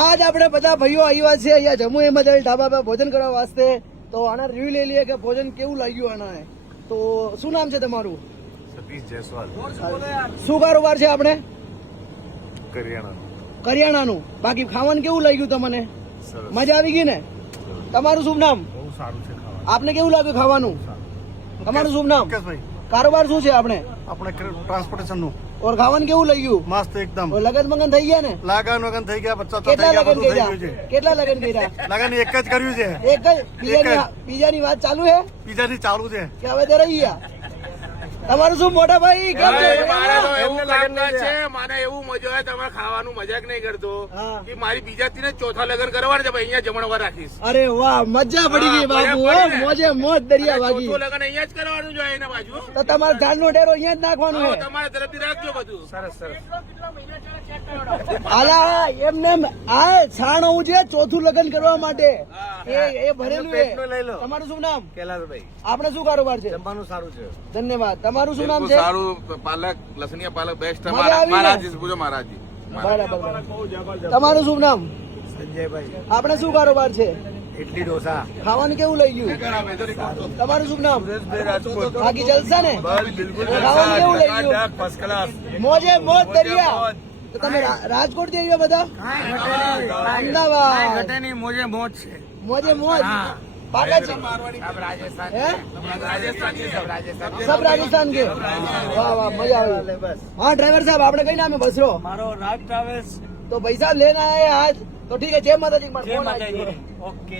આજ આપણે બધા ભાઈઓ આવ્યા છે અહીંયા જમ્મુ અહેમદ અલી ઢાબા પર ભોજન કરવા વાસ્તે. તો આના રિવ્યુ લઈ લઈએ કે ભોજન કેવું લાગ્યું આના. તો શું નામ છે તમારું? સતીશ જયસ્વાલ. શું કારોબાર છે આપણે? કરિયાણા. કરિયાણાનું. બાકી ખાવાનું કેવું લાગ્યું તમને? મજા આવી ગઈ ને? તમારું શુભ નામ? બહુ સારું છે ખાવાનું. આપને કેવું લાગ્યું ખાવાનું? તમારું શુભ નામ? મુકેશભાઈ. કારોબાર શું છે આપણે? આપણે ટ્રાન્સપોર્ટેશન નું. ઓર ખાવાનું કેવું લાગ્યું? મસ્ત એકદમ. લગન મગન થઈ ગયા ને? લાગન વગન થઈ ગયા, બચ્ચા કેટલા લગન કર્યા? કેટલા લગન કર્યા? લગન એક જ કર્યું છે. એક જ. બીજાની વાત ચાલુ છે બીજાની ચાલુ છે. કે હવે તો રહી ગયા? તમારું શું મોટા ભાઈ કેમ છે? મારે તો એવું કામકાજ છે, મને એવું મજા આવે તમારે ખાવાનું મજાક નહીં કરતો હા. કે મારી બીજાથી ને ચોથા લગ્ન કરવાના છે ભાઈ, અહીંયા જમણવાર રાખીશ. અરે વાહ, મજા પડી ગઈ બાબુ. મજા પડી ને? મોજે મોજ દરિયા વાગી. ચોથું લગ્ન અહીંયા જ કરવાનું જોઈએ એના બાજુ. તો તમારે ધાનનો ડેરો અહીંયા જ નાખવાનું હા, છે. તમારા તરફથી રાખજો બધું. સરસ સરસ. આલા એમને આ છાણવું છે ચોથું લગ્ન કરવા માટે. એ ભરેલું છે. તમારું શું નામ? કૈલાસભાઈ. આપણે શું કારોબાર છે? જમવાનું સારું છે. ધન્યવાદ. તમારું શું નામ બિલકુલ છે? સારું. પાલક લસણિયા પાલક બેસ્ટ. મજા આવી ને? મહારાજી પૂછો મહારાજી. બરાબર. તમારું શું નામ? સંજયભાઈ. આપણે શું કારોબાર છે? ઇડલી ઢોસા. ખાવાનું કેવું લઈ ગયું? તમારું શું નામ? રાજકોટ. બાકી જલસા ને? બિલકુલ. ખાવાનું કેવું લઈ ગયું? First class. મોજે મોજ દરિયા. તો તમે રાજકોટ થી આવ્યા બધા? અમદાવાદ. મોજે મોજ છે. મોજે મોજ. પાકા છે? હે? सब राजस्थान के? वाह वाह, मजा આવી. हाँ ड्राइवर साहब, આપણે કઈ નામે બસરો? મારો રાજ ટ્રાવેલ્સ. तो भाई साहब लेना है आज. तो ठीक है, जय माता दी. જય માતાજી. ઓકે.